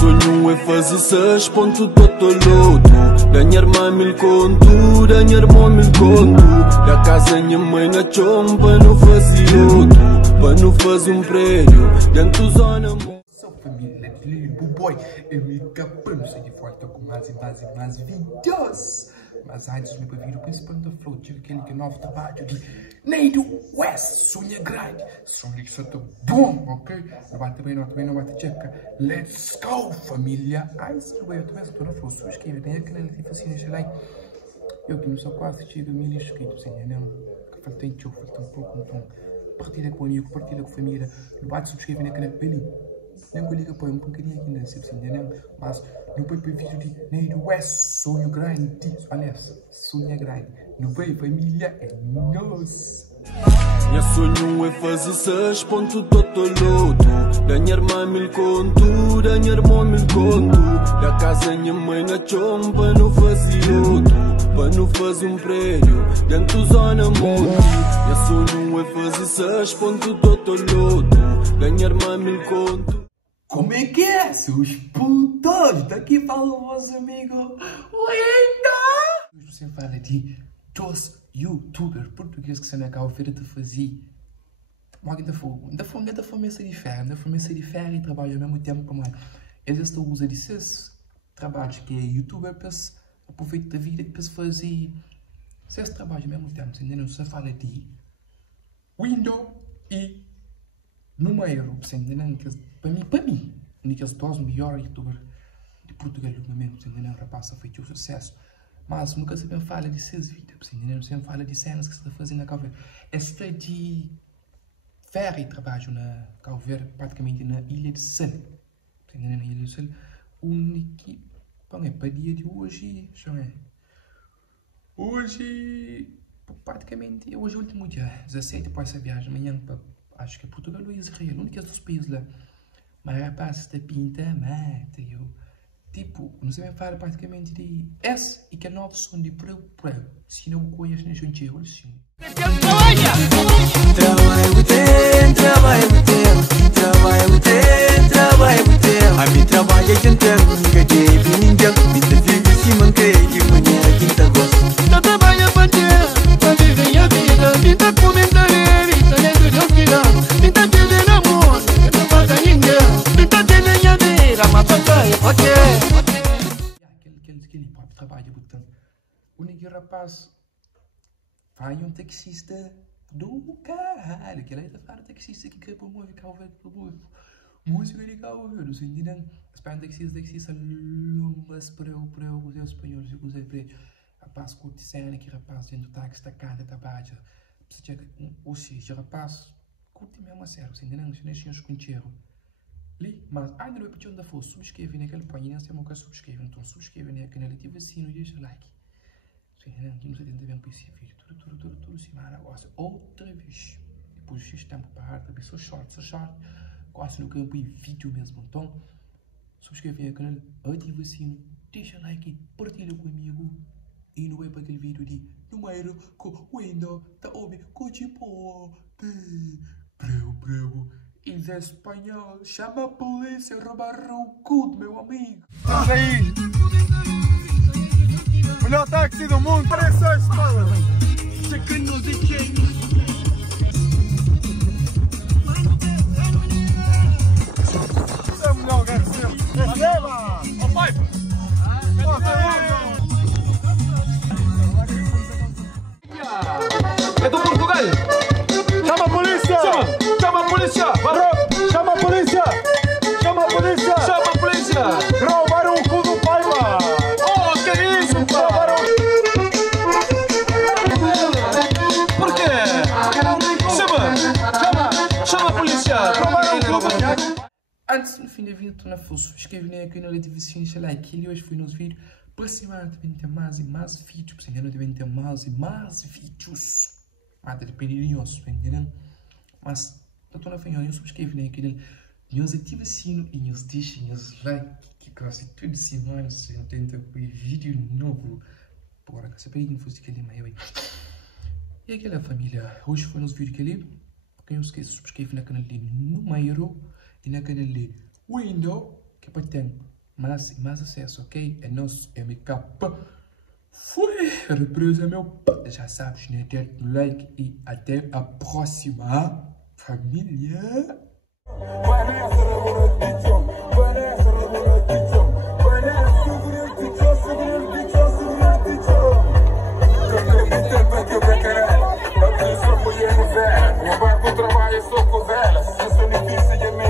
sonho é fazer 6 pontos do toloto. Ganhar mais 1000 conto, ganhar mais 1000 conto. Da casa minha mãe na chomba, não fazia outro. Para não fazer prédio, dentro da zona. Sou família de Lili Boy, eu me capamos de volta com mais vídeos. Mas antes de me vir o principal da Flow, tive aquele que é novo trabalho de Neido West, sonha grande, sonha que só bom, ok? Não bate bem, não bate checa. Let's go, família! Ai, se eu também estou na Flow, subscreve, tem aquele ali, assim, deixa like. Eu que não sou quase chego a 1000 inscritos, assim, não? Que falta falta um pouco, então. Partilha com o amigo, partilha com a família, não bate subscreve na canal dele. Nem que liga para um bocadinho aqui nesse, entendeu? Mas não foi para o vídeo de Neido West, sonho grande. Aliás, sonho grande. Não foi família, é nós. Meu sonho é fazer 6 pontos do toloto. Ganhar mais 1000 conto, ganhar mais 1000 conto. Da casa minha mãe na chomba, não fazia outro. Para não fazer prédio, dentro da zona monte. Meu sonho é fazer 6 pontos do toloto. Ganhar mais 1000 conto. Como é que é, seus putos? Daqui fala o vosso amigo Linda! Você fala de dos youtubers portugueses que se acaba a feira de fazer. Da fome é de ferro e trabalho ao mesmo tempo como é. Eles estão usando esses trabalhos que é youtuber para aproveitar da vida para fazer esses trabalhos ao mesmo tempo. Entendeu? Você fala de Windows e número, para mim, naqueles 2 melhores youtubers de Portugal no momento, entendeu? Rapaz, feito o sucesso. Mas nunca se fala de seus vídeos, entendeu? Sempre fala de cenas que você está fazendo na Calveira. Esta de ferro e trabalho na Calveira, praticamente na Ilha de Sal. Entendeu? Na Ilha de Sal, único, para o dia de hoje, hoje, praticamente, hoje é o último dia, 17 depois dessa viagem, amanhã para acho que é Portugal ou Israel, o único dos países lá. Mas rapaz, esta pinta mata, eu. Tipo, não sei bem falar praticamente de S e que é novo som de preu. Se não o conheço, nem gente eu sim. Trabalho o tempo. A mim trabalha inteiro, nunca teve ninguém. Ainda vive se manquei de manhã quinta gosto. Não trabalha para ter, para viver a vida. Pinta comentário, pinta dentro de um final. Pinta tendo amor, não paga ninguém. Pinta tendo a vida, mas papai, pode ser. Aquele pop trabalha botando. O único rapaz vai taxista do caralho. Que ele ainda fala taxista que quer promover Calveira do mundo. Música de Calveira, não sei entendendo. Espera taxista, lombas para os espanhóis, eu usei para rapaz curte cena que rapaz dentro do táxi da casa da baixa. Ou seja, rapaz curte mesmo a sério, você entendeu? Se não tinha com cheiro. Ali, mas ainda não é para onde for, subscreve naquele página, não sei como que subscreve, então subscreve no canal, ativa o sino e deixa like. Você entendeu? Aqui não sei tentar ver para esse vídeo, tudo semana agora, outra vez. Depois de tempo para a arte, só short, quase no campo e vídeo mesmo, então subscreve no canal, ativa o sino, deixa like, partilha comigo. E não é para aquele vídeo de número com o Windows tá ouvindo com tipo prego. Em espanhol, chama a polícia, roubaram o cu do meu amigo. Vamos aí! Melhor táxi do mundo! Parece a espada! Sacando de quem? Isso é o melhor lugar de sempre! Receba! Ó pai! É do Portugal! Chama a polícia! Chama a polícia! Chama a polícia! Chama a polícia! Chama a polícia! Roubaram o cu do Paiva! Oh, que é isso, pá? Roubaram... Por quê? Chama a polícia! Roubaram o cu do... Antes, no fim da vida, estou na força. Subscreve no canal de Vicente, like. E hoje fui nos vídeos. Próximamente devem ter mais e mais vídeos. Por exemplo, devem ter mais e mais vídeos. Mas depende de nós, entendeu? Mas, estou na frente, subscreve no canal. E ativa o sino e nos deixem os like. Que quase toda semana você tenta ver vídeo novo. Bora, que você pega infos de aquele meio aí. E aquela família, hoje foi nos vídeos que ele. Quem não esquece, subscreve no canal de número e no canal de Windows, que é para ter mais acesso, ok? É nosso MK. Foi! Represa, meu. Já sabes, né? Dê um like e até a próxima, família. O barco trabalha só com velas, essa é difícil